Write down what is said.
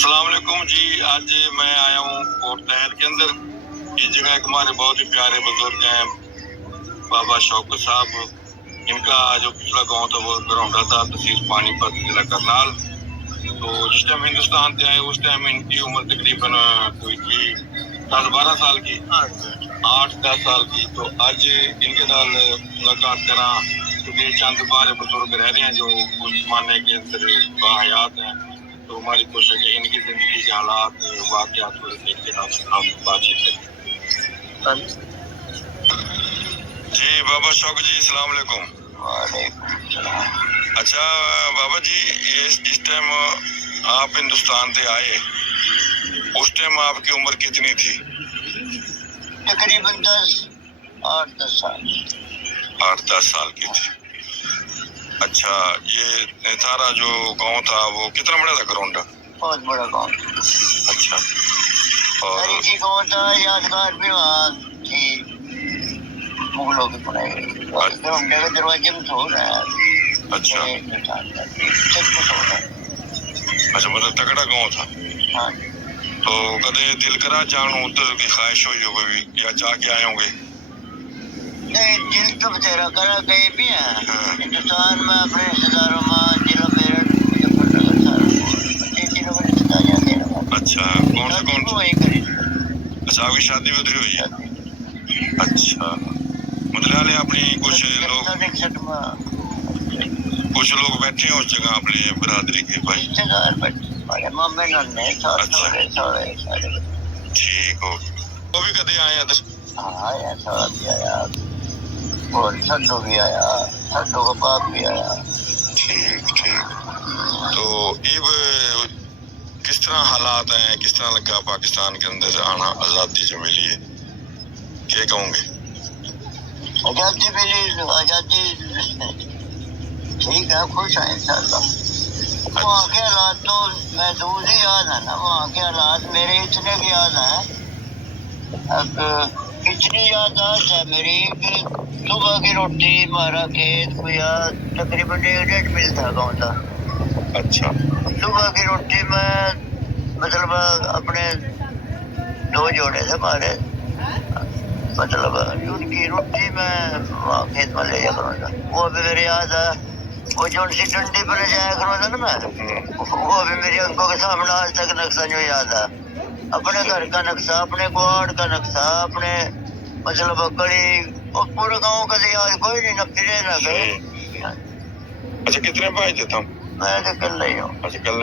अस्सलाम वालेकुम जी। आज मैं आया हूँ कोट तहर के अंदर। ये जगह एक हमारे बहुत ही प्यारे बुजुर्ग हैं बाबा शौकत साहब। इनका जो पिछला गांव था वो गरौंडा था, तहसील पानीपत, जिला करनाल। तो जिस टाइम हिंदुस्तान से आए उस टाइम इनकी उम्र तकरीबन कोई थी 10-12 साल की, 8-10 साल की। तो आज इनके नाल मुलाकात करा क्योंकि चंद बारे बुजुर्ग रह रहे हैं जो उस जमाने के अंदर बाहयात हैं। तो हमारी कोशिश है कि इनकी जिंदगी के हालात वाकयात थोड़े से इनके नाम हम बातचीत करें। जी बाबा शौकत जी, अस्सलाम वालेकुम। अच्छा बाबा जी, ये इस टाइम आप हिंदुस्तान से आए, उस टाइम आपकी उम्र कितनी थी? तकरीबन 8-10 साल। 8-10 साल की थी। अच्छा, ये थारा जो गांव था वो कितना बड़ा था? गरौंडा बहुत बड़ा गांव। अच्छा, और गांव था, यादगार भी वहाँ थी मुगलों की बनाई गई। गरौंडे के दरवाजे में सो रहा है। अच्छा सब कुछ हो रहा है। अच्छा, मतलब तगड़ा गांव था। हाँ। तो कदे दिल करा जानो उधर की ख्वाहिश हुई हो कभी, या जाके आए होंगे? नहीं, दिल तो बेचारा करा, गए भी हैं हिंदुस्तान में अपने रिश्तेदारों में, जिला मेरठ, मुजफ्फरनगर, सहारनपुर, 3 जिलों में रिश्तेदार जाते हैं। अच्छा, कौन से कौन? वही करी। अच्छा, आपकी शादी उधर हुई है? अच्छा, मतलब अपनी कुछ लोग बैठे हैं उस जगह अपने बिरादरी के भाई रिश्तेदार बैठे, मामे नाने सारे। ठीक हो। वो भी कदे आए इधर? हाँ आया, सारा भी आया, और संडो भी आया, संडो का बाप भी आया। ठीक ठीक। तो ये किस तरह हालात हैं, किस तरह लगा पाकिस्तान के अंदर आना, आजादी जो मिली है, क्या कहूँगे? आजादी मिली, आजादी ठीक है, खुश है इंशाल्लाह। वहाँ के हालात तो मैं दूर ही याद है ना, वहाँ के हालात मेरे इतने भी याद है। अब इतनी याददाश्त है मेरी कि सुबह की रोटी हमारा खेत कुया तकरीबन 1.5 मील था गाँव का। अच्छा, सुबह की रोटी में मतलब अपने 2 जोड़े थे हमारे, मतलब उनकी रोटी में खेत में ले जा करूँगा। वो अभी मेरे याद है, वो जो सी डंडी पर जाया करूँ था ना मैं, वो अभी मेरी आंखों के सामने आज तक नक्शा जो याद है। अपने घर का नक्शा, अपने ग्वाड़ का नक्शा, अपने मतलब गली, और पूरे गाँव का याद कोई नहीं, न फिरे न गए। अच्छा, कितने भाई थे तुम? मैं तो कल ही हूँ। अच्छा, कल